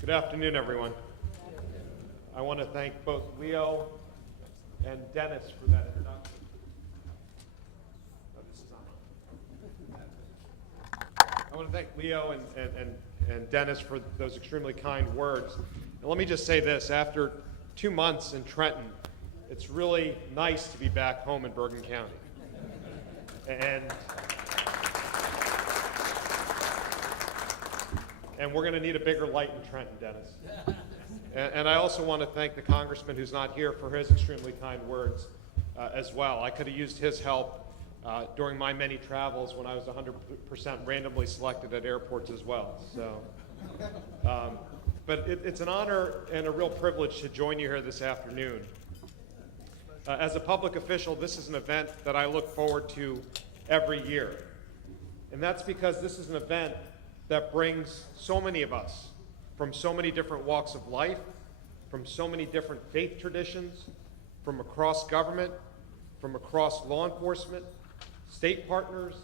Good afternoon, everyone. I want to thank both Leo and Dennis for that introduction. Oh, this is on. I want to thank Leo and Dennis for those extremely kind words. And let me just say this, after 2 months in Trenton, it's really nice to be back home in Bergen County. And we're going to need a bigger light in Trenton, Dennis. And I also want to thank the congressman who's not here for his extremely kind words as well. I could have used his help during my many travels when I was 100% randomly selected at airports as well. So, but it's an honor and a real privilege to join you here this afternoon. As a public official, this is an event that I look forward to every year. And that's because this is an event that brings so many of us from so many different walks of life, from so many different faith traditions, from across government, from across law enforcement, state partners,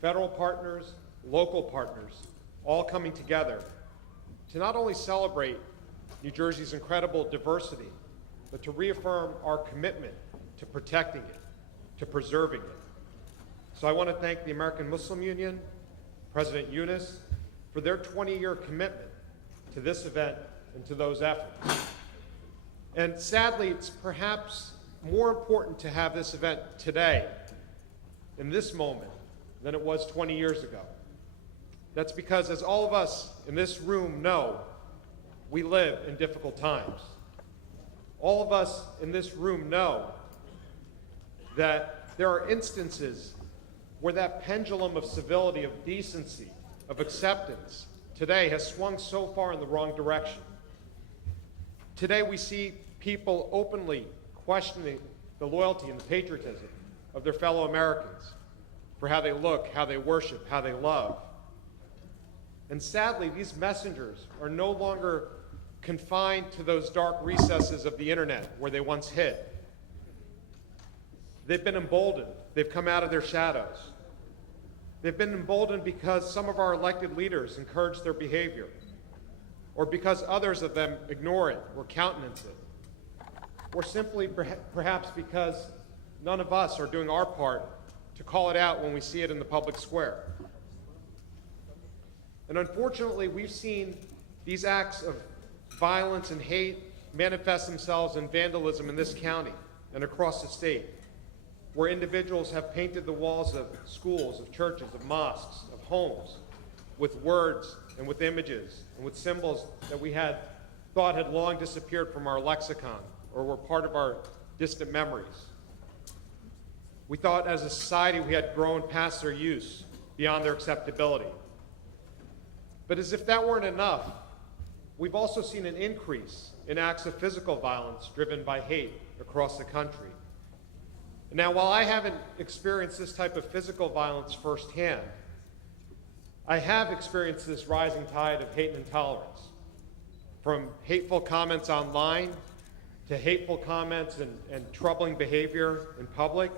federal partners, local partners, all coming together to not only celebrate New Jersey's incredible diversity, but to reaffirm our commitment to protecting it, to preserving it. So I want to thank the American Muslim Union, President Yunus, for their 20-year commitment to this event and to those efforts. And sadly, it's perhaps more important to have this event today, in this moment, than it was 20 years ago. That's because, as all of us in this room know, we live in difficult times. All of us in this room know that there are instances where that pendulum of civility, of decency, of acceptance today has swung so far in the wrong direction. Today we see people openly questioning the loyalty and the patriotism of their fellow Americans for how they look, how they worship, how they love. And sadly, these messengers are no longer confined to those dark recesses of the internet where they once hid. They've been emboldened. They've come out of their shadows. They've been emboldened because some of our elected leaders encourage their behavior, or because others of them ignore it or countenance it, or simply perhaps because none of us are doing our part to call it out when we see it in the public square. And unfortunately, we've seen these acts of violence and hate manifest themselves in vandalism in this county and across the state, where individuals have painted the walls of schools, of churches, of mosques, of homes with words and with images and with symbols that we had thought had long disappeared from our lexicon or were part of our distant memories. We thought as a society we had grown past their use, beyond their acceptability. But as if that weren't enough, we've also seen an increase in acts of physical violence driven by hate across the country. Now, while I haven't experienced this type of physical violence firsthand, I have experienced this rising tide of hate and intolerance. From hateful comments online to hateful comments and troubling behavior in public,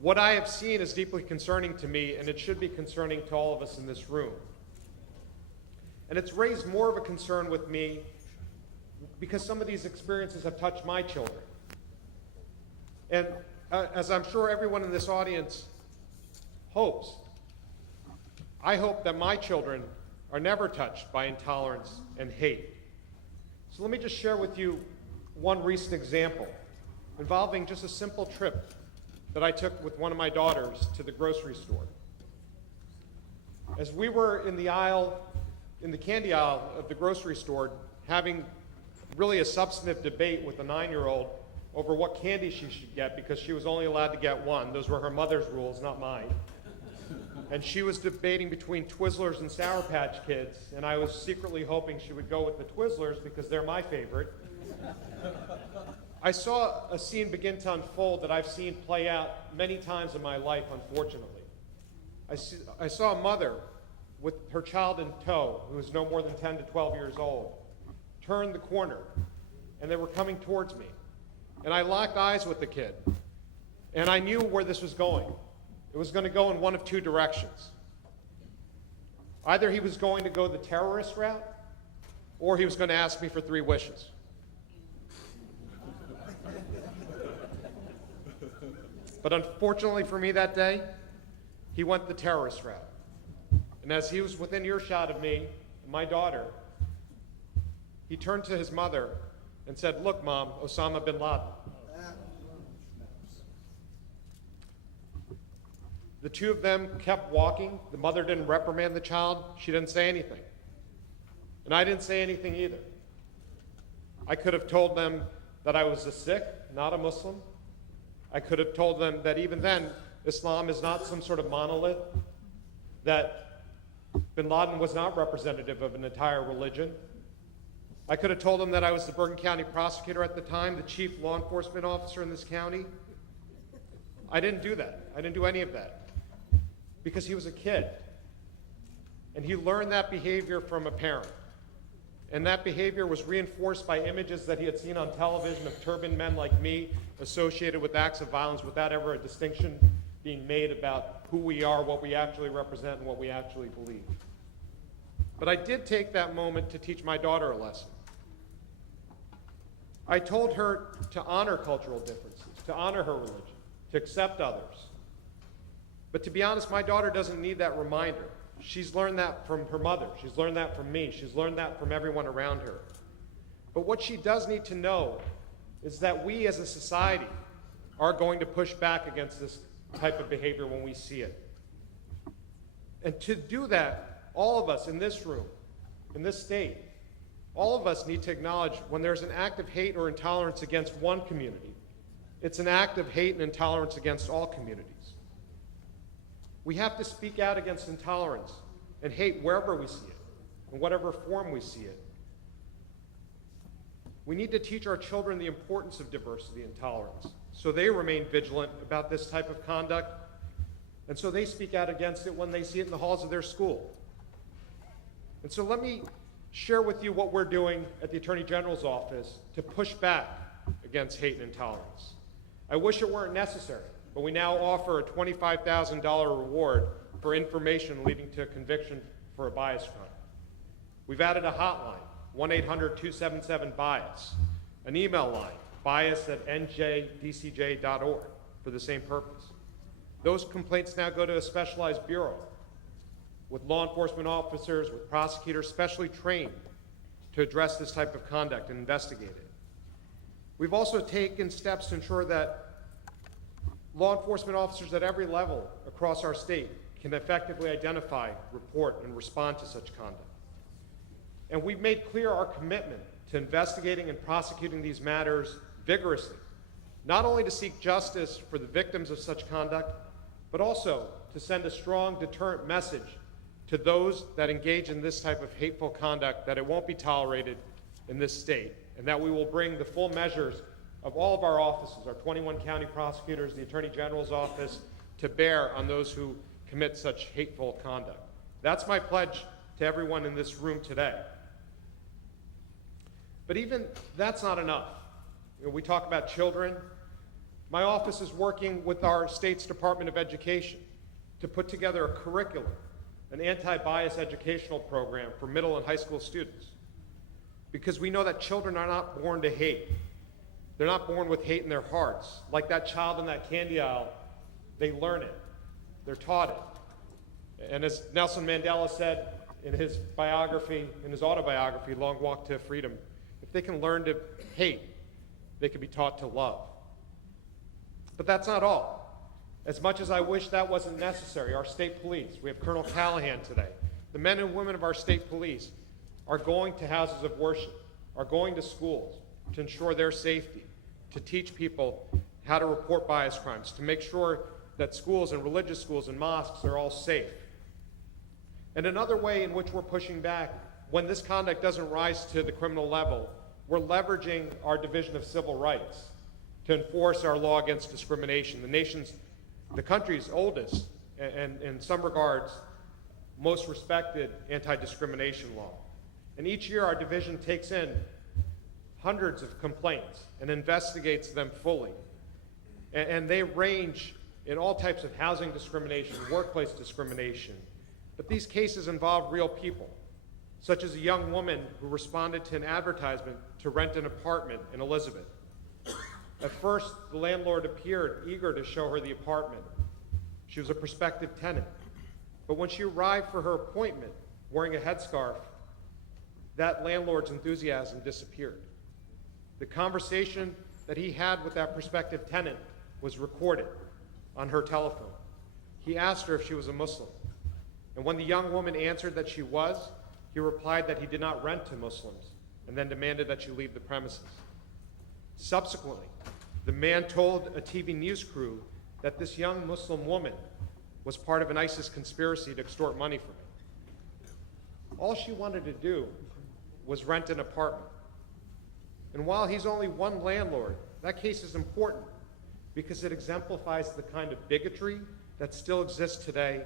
what I have seen is deeply concerning to me, and it should be concerning to all of us in this room. And it's raised more of a concern with me because some of these experiences have touched my children. And as I'm sure everyone in this audience hopes, I hope that my children are never touched by intolerance and hate. So let me just share with you one recent example involving just a simple trip that I took with one of my daughters to the grocery store. As we were in the candy aisle of the grocery store, having really a substantive debate with a 9-year-old over what candy she should get because she was only allowed to get one. Those were her mother's rules, not mine. And she was debating between Twizzlers and Sour Patch Kids, and I was secretly hoping she would go with the Twizzlers because they're my favorite. I saw a scene begin to unfold that I've seen play out many times in my life, unfortunately. I saw a mother with her child in tow, who was no more than 10 to 12 years old, turn the corner, and they were coming towards me. And I locked eyes with the kid, and I knew where this was going. It was going to go in one of two directions. Either he was going to go the terrorist route, or he was going to ask me for 3 wishes. But unfortunately for me that day, he went the terrorist route. And as he was within earshot of me and my daughter, he turned to his mother and said, "Look, Mom, Osama bin Laden." The two of them kept walking. The mother didn't reprimand the child. She didn't say anything. And I didn't say anything either. I could have told them that I was a Sikh, not a Muslim. I could have told them that even then, Islam is not some sort of monolith, that bin Laden was not representative of an entire religion. I could have told them that I was the Bergen County prosecutor at the time, the chief law enforcement officer in this county. I didn't do that. I didn't do any of that. Because he was a kid. And he learned that behavior from a parent. And that behavior was reinforced by images that he had seen on television of turbaned men like me associated with acts of violence without ever a distinction being made about who we are, what we actually represent, and what we actually believe. But I did take that moment to teach my daughter a lesson. I told her to honor cultural differences, to honor her religion, to accept others. But to be honest, my daughter doesn't need that reminder. She's learned that from her mother. She's learned that from me. She's learned that from everyone around her. But what she does need to know is that we as a society are going to push back against this type of behavior when we see it. And to do that, all of us in this room, in this state, all of us need to acknowledge when there's an act of hate or intolerance against one community, it's an act of hate and intolerance against all communities. We have to speak out against intolerance and hate wherever we see it, in whatever form we see it. We need to teach our children the importance of diversity and tolerance so they remain vigilant about this type of conduct, and so they speak out against it when they see it in the halls of their school. And so let me share with you what we're doing at the Attorney General's office to push back against hate and intolerance. I wish it weren't necessary, but we now offer a $25,000 reward for information leading to a conviction for a bias crime. We've added a hotline, 1-800-277-BIAS, an email line, bias@njdcj.org, for the same purpose. Those complaints now go to a specialized bureau with law enforcement officers, with prosecutors specially trained to address this type of conduct and investigate it. We've also taken steps to ensure that law enforcement officers at every level across our state can effectively identify, report, and respond to such conduct. And we've made clear our commitment to investigating and prosecuting these matters vigorously, not only to seek justice for the victims of such conduct, but also to send a strong deterrent message to those that engage in this type of hateful conduct, that it won't be tolerated in this state, and that we will bring the full measures of all of our offices, our 21 county prosecutors, the Attorney General's office, to bear on those who commit such hateful conduct. That's my pledge to everyone in this room today. But even that's not enough. We talk about children. My office is working with our state's Department of Education to put together a curriculum, an anti-bias educational program for middle and high school students. Because we know that children are not born to hate. They're not born with hate in their hearts. Like that child in that candy aisle, they learn it. They're taught it. And as Nelson Mandela said in his biography, in his autobiography, Long Walk to Freedom, if they can learn to hate, they can be taught to love. But that's not all. As much as I wish that wasn't necessary, our state police, we have Colonel Callahan today, the men and women of our state police are going to houses of worship, are going to schools to ensure their safety, to teach people how to report bias crimes, to make sure that schools and religious schools and mosques are all safe. And another way in which we're pushing back, when this conduct doesn't rise to the criminal level, we're leveraging our Division of Civil Rights to enforce our law against discrimination, the country's oldest, and in some regards, most respected anti-discrimination law. And each year our division takes in hundreds of complaints and investigates them fully. And they range in all types of housing discrimination, workplace discrimination. But these cases involve real people. such as a young woman who responded to an advertisement to rent an apartment in Elizabeth. At first, the landlord appeared eager to show her the apartment. She was a prospective tenant. But when she arrived for her appointment wearing a headscarf, that landlord's enthusiasm disappeared. The conversation that he had with that prospective tenant was recorded on her telephone. He asked her if she was a Muslim. And when the young woman answered that she was, he replied that he did not rent to Muslims, and then demanded that she leave the premises. Subsequently, the man told a TV news crew that this young Muslim woman was part of an ISIS conspiracy to extort money from him. All she wanted to do was rent an apartment. And while he's only one landlord, that case is important because it exemplifies the kind of bigotry that still exists today,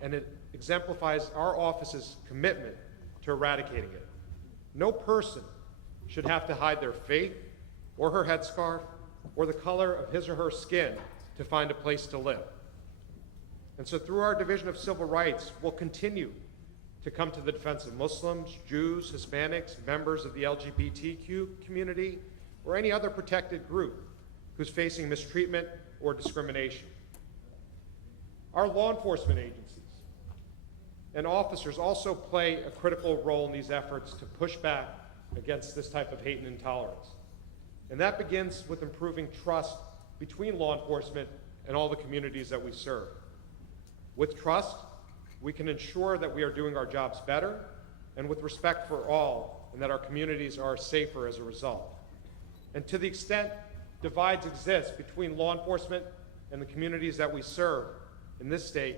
and it exemplifies our office's commitment to eradicating it. No person should have to hide their faith or her headscarf or the color of his or her skin to find a place to live. And so through our Division of Civil Rights, we'll continue to come to the defense of Muslims, Jews, Hispanics, members of the LGBTQ community, or any other protected group who's facing mistreatment or discrimination. Our law enforcement agencies and officers also play a critical role in these efforts to push back against this type of hate and intolerance. And that begins with improving trust between law enforcement and all the communities that we serve. With trust, we can ensure that we are doing our jobs better and with respect for all, and that our communities are safer as a result. And to the extent divides exist between law enforcement and the communities that we serve in this state,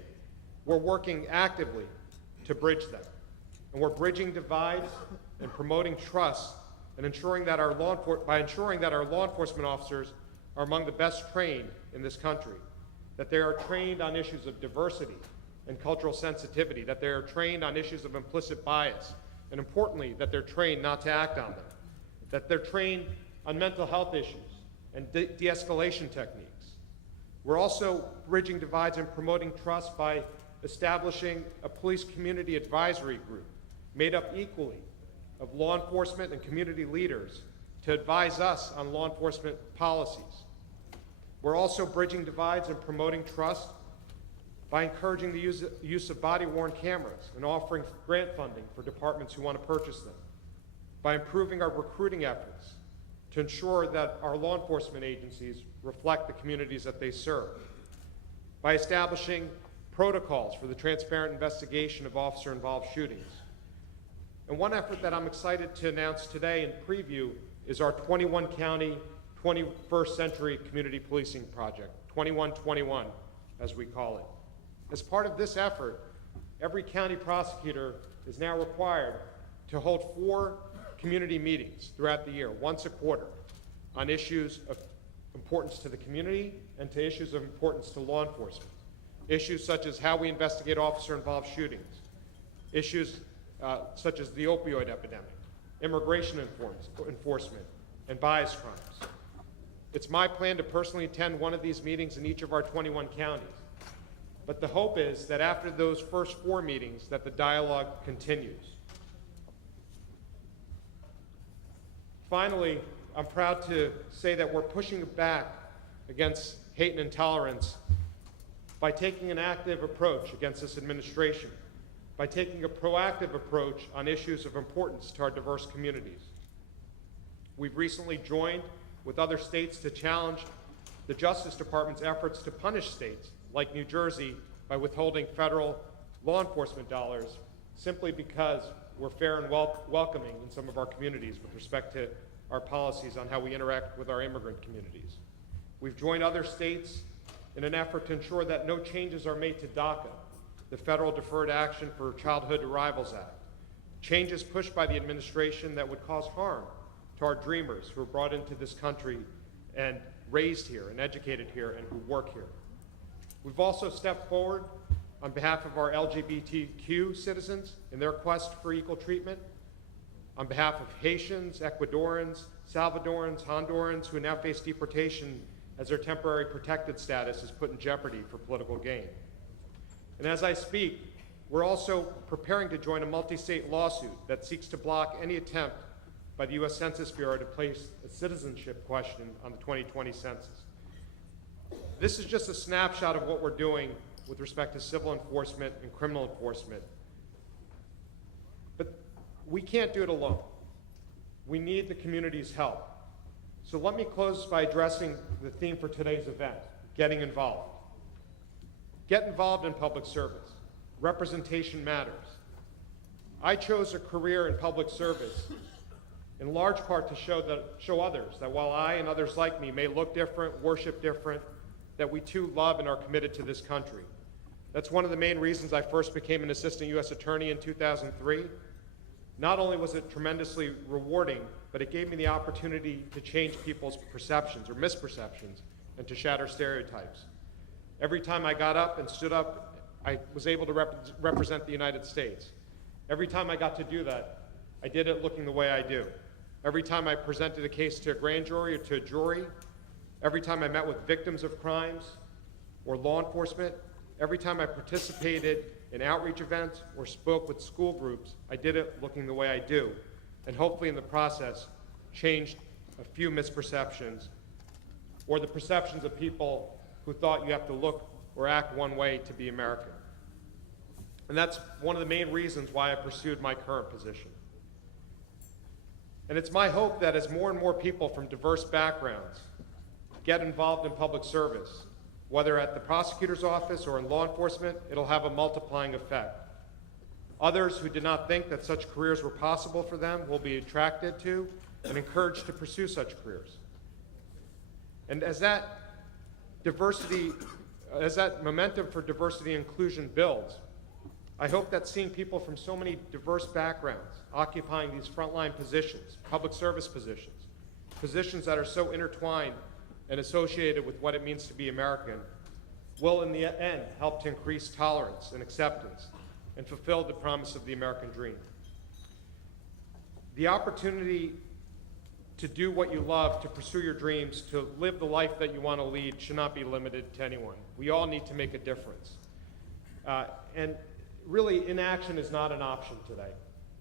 we're working actively to bridge them. And we're bridging divides and promoting trust and ensuring that by ensuring that our law enforcement officers are among the best trained in this country, that they are trained on issues of diversity and cultural sensitivity, that they are trained on issues of implicit bias, and importantly, that they're trained not to act on them, that they're trained on mental health issues and de-escalation techniques. We're also bridging divides and promoting trust by establishing a police community advisory group made up equally of law enforcement and community leaders to advise us on law enforcement policies. We're also bridging divides and promoting trust by encouraging the use of body-worn cameras and offering grant funding for departments who want to purchase them, by improving our recruiting efforts to ensure that our law enforcement agencies reflect the communities that they serve, by establishing protocols for the transparent investigation of officer-involved shootings. And one effort that I'm excited to announce today and preview is our 21-county, 21st century community policing project, 2121, as we call it. As part of this effort, every county prosecutor is now required to hold 4 community meetings throughout the year, once a quarter, on issues of importance to the community and to issues of importance to law enforcement. Issues such as how we investigate officer-involved shootings, issues such as the opioid epidemic, immigration enforcement, and bias crimes. It's my plan to personally attend one of these meetings in each of our 21 counties. But the hope is that after those first 4 meetings, that the dialogue continues. Finally, I'm proud to say that we're pushing back against hate and intolerance by taking an active approach against this administration, by taking a proactive approach on issues of importance to our diverse communities. We've recently joined with other states to challenge the Justice Department's efforts to punish states like New Jersey by withholding federal law enforcement dollars simply because we're fair and welcoming in some of our communities with respect to our policies on how we interact with our immigrant communities. We've joined other states in an effort to ensure that no changes are made to DACA, the Federal Deferred Action for Childhood Arrivals Act, changes pushed by the administration that would cause harm to our dreamers who are brought into this country and raised here and educated here and who work here. We've also stepped forward on behalf of our LGBTQ citizens in their quest for equal treatment, on behalf of Haitians, Ecuadorians, Salvadorans, Hondurans who now face deportation as their temporary protected status is put in jeopardy for political gain. And as I speak, We're also preparing to join a multi-state lawsuit that seeks to block any attempt by the U.S. Census Bureau to place a citizenship question on the 2020 census. This is just a snapshot of what we're doing with respect to civil enforcement and criminal enforcement. But we can't do it alone. We need the community's help. So let me close by addressing the theme for today's event, getting involved. Get involved in public service. Representation matters. I chose a career in public service in large part to show others that while I and others like me may look different, worship different, that we too love and are committed to this country. That's one of the main reasons I first became an assistant U.S. attorney in 2003. Not only was it tremendously rewarding, but it gave me the opportunity to change people's perceptions or misperceptions and to shatter stereotypes. Every time I got up and stood up, I was able to represent the United States. Every time I got to do that, I did it looking the way I do. Every time I presented a case to a grand jury or to a jury, every time I met with victims of crimes or law enforcement, every time I participated in outreach events or spoke with school groups, I did it looking the way I do, and hopefully in the process changed a few misperceptions or the perceptions of people who thought you have to look or act one way to be American. And that's one of the main reasons why I pursued my current position. And it's my hope that as more and more people from diverse backgrounds get involved in public service, whether at the prosecutor's office or in law enforcement, it'll have a multiplying effect. Others who did not think that such careers were possible for them will be attracted to and encouraged to pursue such careers. And as that momentum for diversity and inclusion builds, I hope that seeing people from so many diverse backgrounds occupying these frontline positions, public service positions, positions that are so intertwined and associated with what it means to be American, will in the end help to increase tolerance and acceptance and fulfill the promise of the American dream. The opportunity to do what you love, to pursue your dreams, to live the life that you want to lead should not be limited to anyone. We all need to make a difference. And really, inaction is not an option today.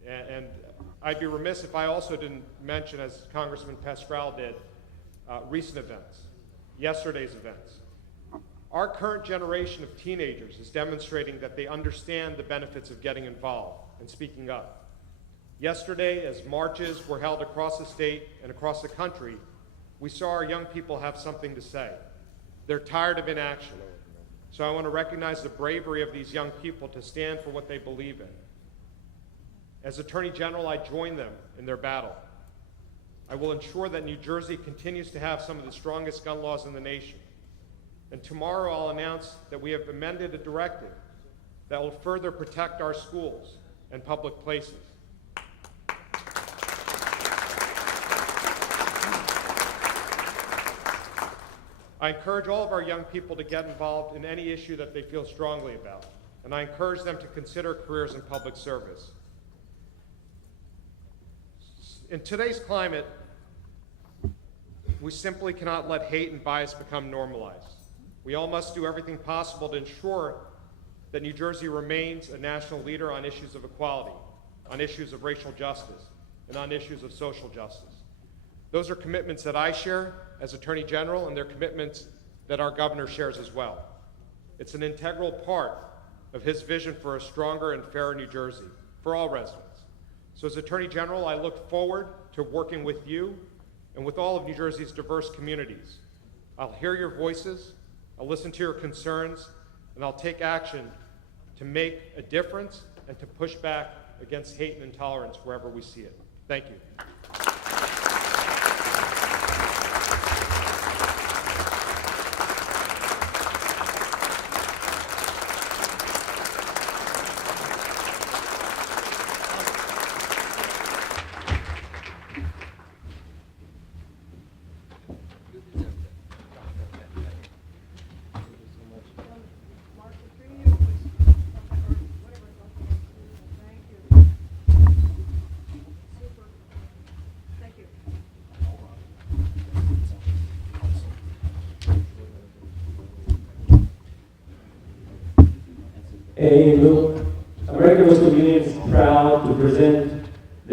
And I'd be remiss if I also didn't mention, as Congressman Pastrell did, recent events, yesterday's events. Our current generation of teenagers is demonstrating that they understand the benefits of getting involved and speaking up. Yesterday, as marches were held across the state and across the country, we saw our young people have something to say. They're tired of inaction. So I want to recognize the bravery of these young people to stand for what they believe in. As Attorney General, I join them in their battle. I will ensure that New Jersey continues to have some of the strongest gun laws in the nation. And tomorrow I'll announce that we have amended a directive that will further protect our schools and public places. I encourage all of our young people to get involved in any issue that they feel strongly about, and I encourage them to consider careers in public service. In today's climate, we simply cannot let hate and bias become normalized. We all must do everything possible to ensure that New Jersey remains a national leader on issues of equality, on issues of racial justice, and on issues of social justice. Those are commitments that I share as Attorney General, and they're commitments that our governor shares as well. It's an integral part of his vision for a stronger and fairer New Jersey for all residents. So as Attorney General, I look forward to working with you and with all of New Jersey's diverse communities. I'll hear your voices, I'll listen to your concerns, and I'll take action to make a difference and to push back against hate and intolerance wherever we see it. Thank you.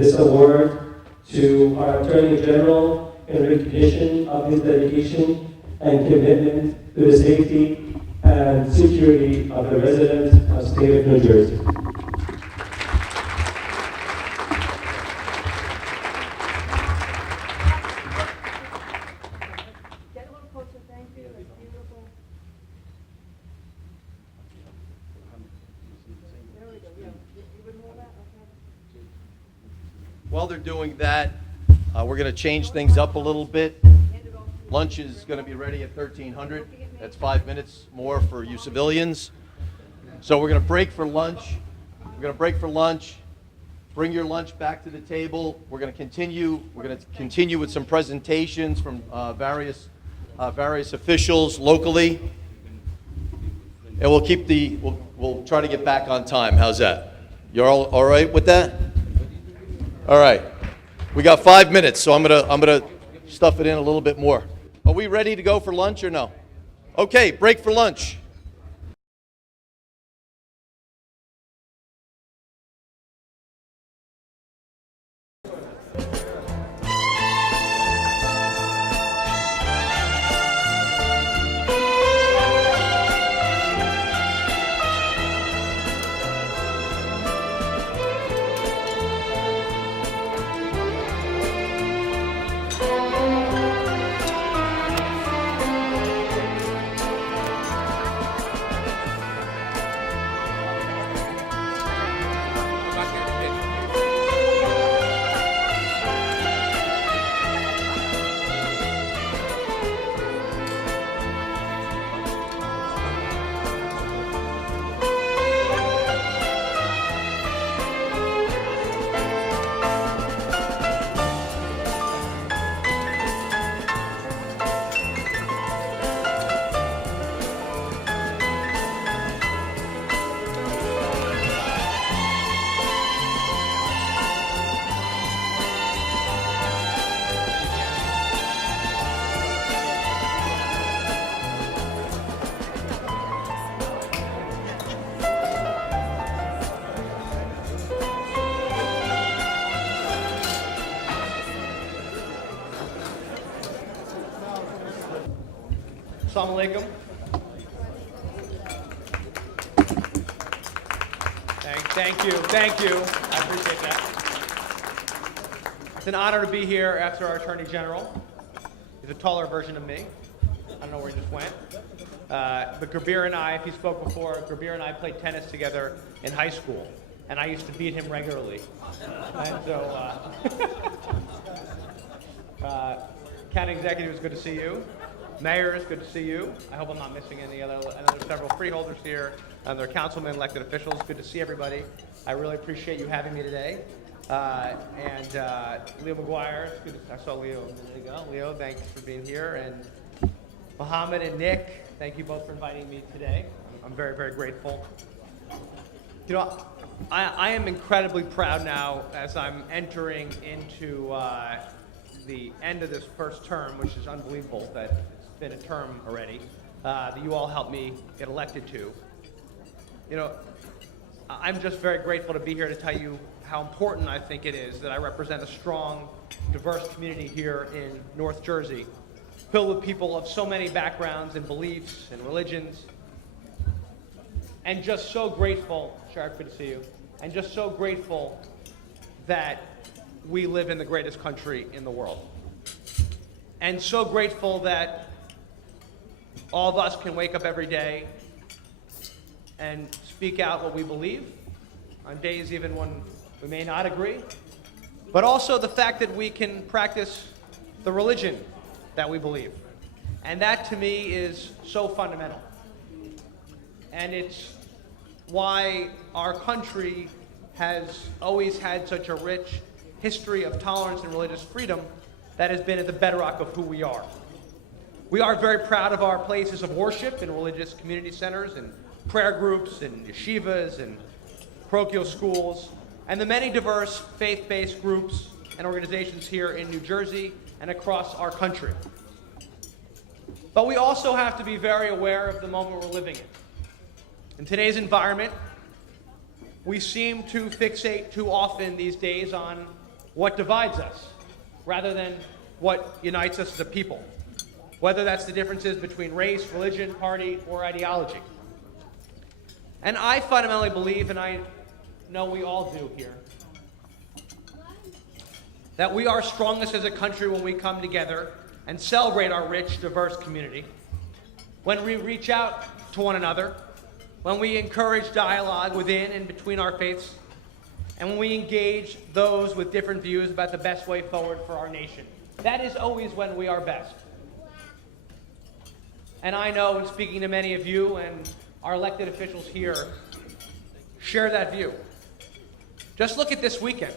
this award to our Attorney General in recognition of his dedication and commitment to the safety and security of the residents of the state of New Jersey. While they're doing that, we're going to change things up a little bit. Lunch is going to be ready at 1300. That's 5 minutes more for you civilians. So we're going to break for lunch. Bring your lunch back to the table. We're going to continue with some presentations from various officials locally. And we'll try to get back on time. How's that? You're all right with that? All right. We got 5 minutes, so I'm gonna stuff it in a little bit more. Are we ready to go for lunch or no? Okay, break for lunch. Assalamu alaikum. Thank you. I appreciate that. It's an honor to be here after our Attorney General. He's a taller version of me. I don't know where he just went. But Gabir and I, if he spoke before, Gabir and I played tennis together in high school, and I used to beat him regularly. And so, County Executive, it's good to see you. Mayor, it's good to see you. I hope I'm not missing any other. I know there's several freeholders here, and there are councilmen, elected officials. Good to see everybody. I really appreciate you having me today. And Leo McGuire, it's good to, I saw Leo a minute ago. Leo, thanks for being here. And Mohammed and Nick, thank you both for inviting me today. I'm very, very grateful. You know, I am incredibly proud now as I'm entering into the end of this first term, which is unbelievable that it's been a term already, that you all helped me get elected to. You know, I'm just very grateful to be here to tell you how important I think it is that I represent a strong, diverse community here in North Jersey, filled with people of so many backgrounds and beliefs and religions, and just so grateful, Sharif, good to see you, and just so grateful that we live in the greatest country in the world. And so grateful that all of us can wake up every day and speak out what we believe on days even when we may not agree, but also the fact that we can practice the religion that we believe. And that to me is so fundamental. And it's why our country has always had such a rich history of tolerance and religious freedom that has been at the bedrock of who we are. We are very proud of our places of worship and religious community centers and prayer groups and yeshivas and parochial schools and the many diverse faith-based groups and organizations here in New Jersey and across our country. But we also have to be very aware of the moment we're living in. In today's environment, we seem to fixate too often these days on what divides us rather than what unites us as a people, whether that's the differences between race, religion, party, or ideology. And I fundamentally believe, and I know we all do here, that we are strongest as a country when we come together and celebrate our rich, diverse community, when we reach out to one another, when we encourage dialogue within and between our faiths, and when we engage those with different views about the best way forward for our nation. That is always when we are best. And I know, in speaking to many of you and our elected officials here, share that view. Just look at this weekend.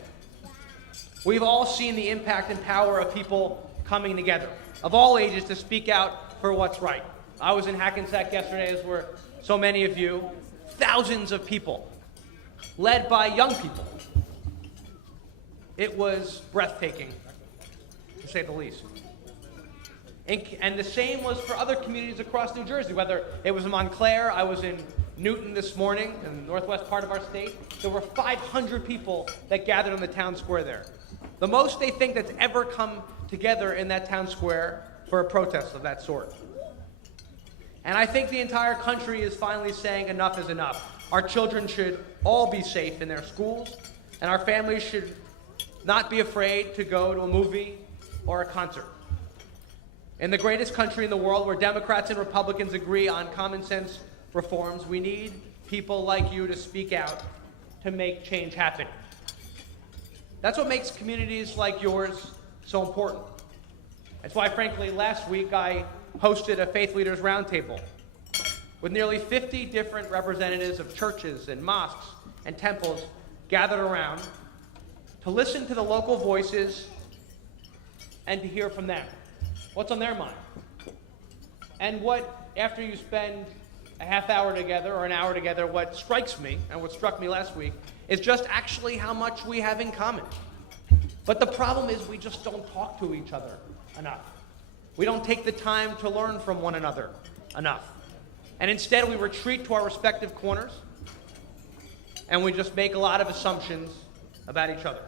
We've all seen the impact and power of people coming together, of all ages, to speak out for what's right. I was in Hackensack yesterday, as were so many of you. Thousands of people, led by young people. It was breathtaking, to say the least. And the same was for other communities across New Jersey, whether it was in Montclair. I was in Newton this morning, in the northwest part of our state. There were 500 people that gathered on the town square there. The most they think that's ever come together in that town square for a protest of that sort. And I think the entire country is finally saying enough is enough. Our children should all be safe in their schools, and our families should not be afraid to go to a movie or a concert. In the greatest country in the world, where Democrats and Republicans agree on common sense reforms, we need people like you to speak out to make change happen. That's what makes communities like yours so important. That's why, frankly, last week I hosted a Faith Leaders Roundtable with nearly 50 different representatives of churches and mosques and temples gathered around to listen to the local voices and to hear from them. What's on their mind? And what, after you spend a half hour together or an hour together, what strikes me, and what struck me last week, is just actually how much we have in common. But the problem is we just don't talk to each other enough. We don't take the time to learn from one another enough. And instead we retreat to our respective corners and we just make a lot of assumptions about each other.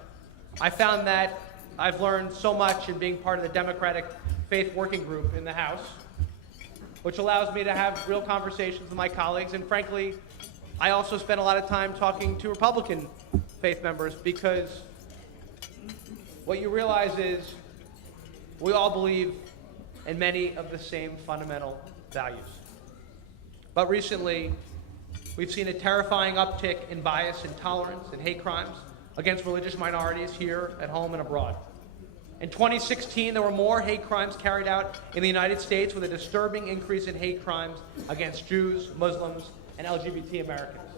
I found that I've learned so much in being part of the Democratic Faith Working Group in the House, which allows me to have real conversations with my colleagues. And frankly, I also spend a lot of time talking to Republican faith members, because what you realize is we all believe in many of the same fundamental values. But recently, we've seen a terrifying uptick in bias, intolerance, and hate crimes against religious minorities here at home and abroad. In 2016, there were more hate crimes carried out in the United States, with a disturbing increase in hate crimes against Jews, Muslims, and LGBT Americans.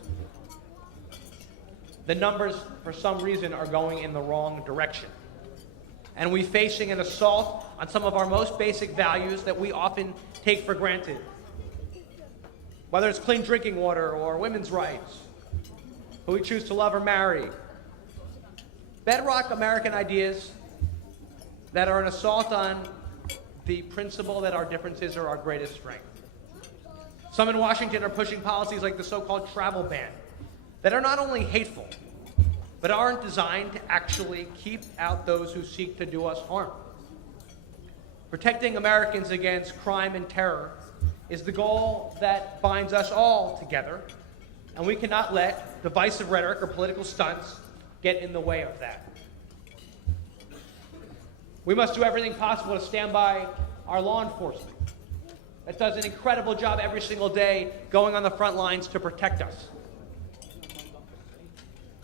The numbers, for some reason, are going in the wrong direction. And we're facing an assault on some of our most basic values that we often take for granted. Whether it's clean drinking water or women's rights, who we choose to love or marry. Bedrock American ideas that are an assault on the principle that our differences are our greatest strength. Some in Washington are pushing policies like the so-called travel ban that are not only hateful, but aren't designed to actually keep out those who seek to do us harm. Protecting Americans against crime and terror is the goal that binds us all together, and we cannot let divisive rhetoric or political stunts get in the way of that. We must do everything possible to stand by our law enforcement that does an incredible job every single day going on the front lines to protect us.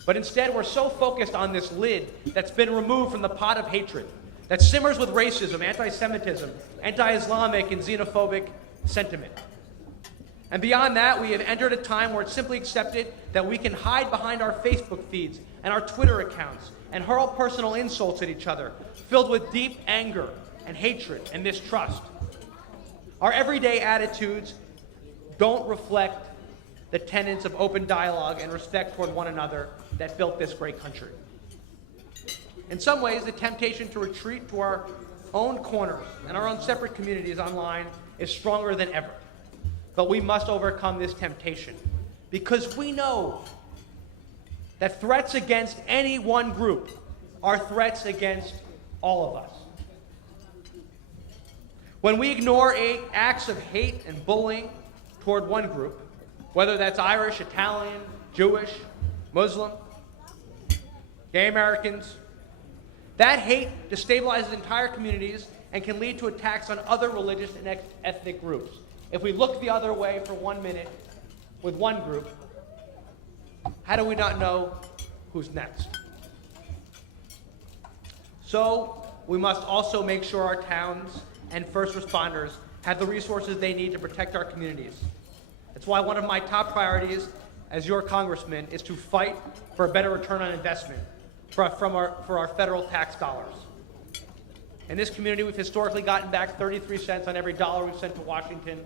But instead, we're so focused on this lid that's been removed from the pot of hatred that simmers with racism, anti-Semitism, anti-Islamic, and xenophobic sentiment. And beyond that, we have entered a time where it's simply accepted that we can hide behind our Facebook feeds and our Twitter accounts and hurl personal insults at each other, filled with deep anger and hatred and mistrust. Our everyday attitudes don't reflect the tenets of open dialogue and respect toward one another that built this great country. In some ways, the temptation to retreat to our own corners and our own separate communities online is stronger than ever. But we must overcome this temptation, because we know that threats against any one group are threats against all of us. When we ignore acts of hate and bullying toward one group, whether that's Irish, Italian, Jewish, Muslim, gay Americans, that hate destabilizes entire communities and can lead to attacks on other religious and ethnic groups. If we look the other way for 1 minute with one group, how do we not know who's next? So we must also make sure our towns and first responders have the resources they need to protect our communities. That's why one of my top priorities as your congressman is to fight for a better return on investment for our federal tax dollars. In this community, we've historically gotten back 33 cents on every dollar we've sent to Washington,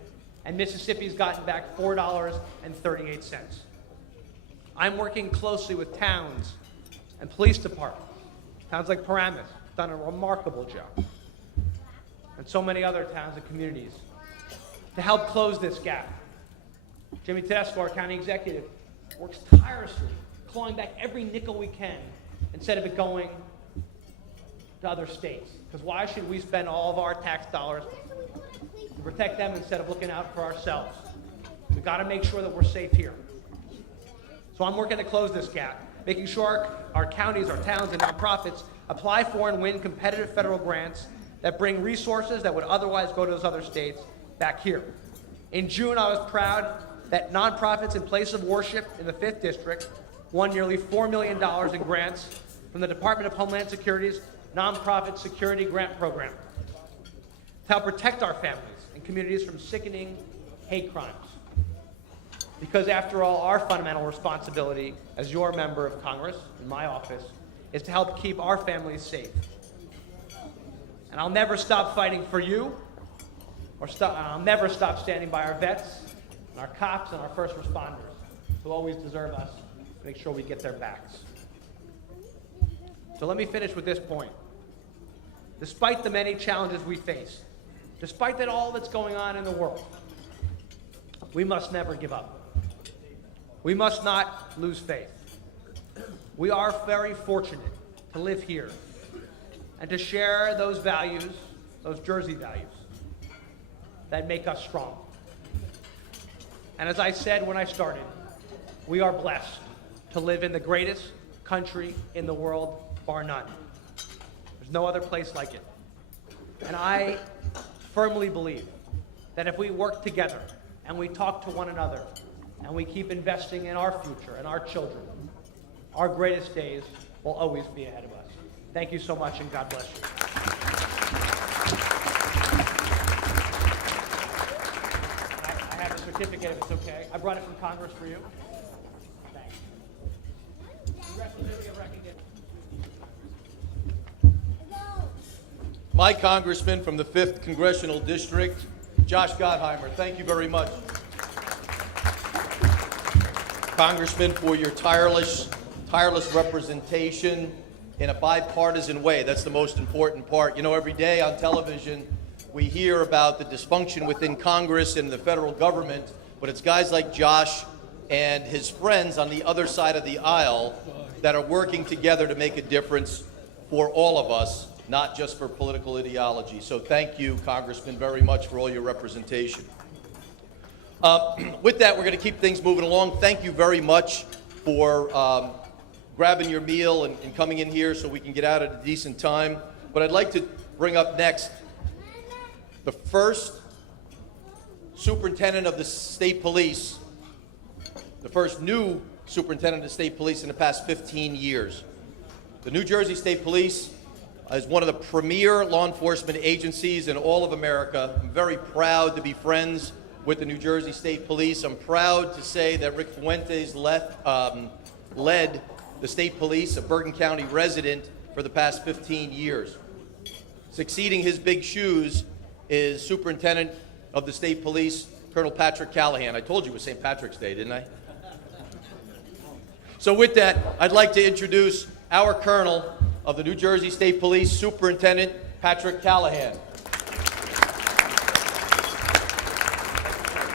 and Mississippi's gotten back $4.38. I'm working closely with towns and police departments, towns like Paramus, done a remarkable job, and so many other towns and communities to help close this gap. Jimmy Tedesco, our county executive, works tirelessly, clawing back every nickel we can instead of it going to other states. Because why should we spend all of our tax dollars to protect them instead of looking out for ourselves? We've got to make sure that we're safe here. So I'm working to close this gap, making sure our counties, our towns, and nonprofits apply for and win competitive federal grants that bring resources that would otherwise go to those other states back here. In June, I was proud that nonprofits in place of worship in the 5th District won nearly $4 million in grants from the Department of Homeland Security's Nonprofit Security Grant Program to help protect our families and communities from sickening hate crimes. Because after all, our fundamental responsibility as your member of Congress in my office is to help keep our families safe. And I'll never stop fighting for you, I'll never stop standing by our vets and our cops and our first responders who always deserve us to make sure we get their backs. So let me finish with this point. Despite the many challenges we face, despite that all that's going on in the world, we must never give up. We must not lose faith. We are very fortunate to live here and to share those values, those Jersey values, that make us strong. And as I said when I started, we are blessed to live in the greatest country in the world, bar none. There's no other place like it. And I firmly believe that if we work together and we talk to one another and we keep investing in our future and our children, our greatest days will always be ahead of us. Thank you so much, and God bless you. I have a certificate, if it's okay. I brought it from Congress for you. Thanks. My congressman from the 5th Congressional District, Josh Gottheimer. Thank you very much, Congressman, for your tireless representation in a bipartisan way. That's the most important part. You know, every day on television, we hear about the dysfunction within Congress and the federal government, but it's guys like Josh and his friends on the other side of the aisle that are working together to make a difference for all of us, not just for political ideology. So thank you, Congressman, very much for all your representation. With that, we're going to keep things moving along. Thank you very much for grabbing your meal and coming in here so we can get out at a decent time. But I'd like to bring up next the first superintendent of the state police, the first new superintendent of the state police in the past 15 years. The New Jersey State Police is one of the premier law enforcement agencies in all of America. I'm very proud to be friends with the New Jersey State Police. I'm proud to say that Rick Fuentes led the state police, a Bergen County resident, for the past 15 years. Succeeding his big shoes is Superintendent of the State Police, Colonel Patrick Callahan. I told you it was St. Patrick's Day, didn't I? So with that, I'd like to introduce our Colonel of the New Jersey State Police, Superintendent Patrick Callahan.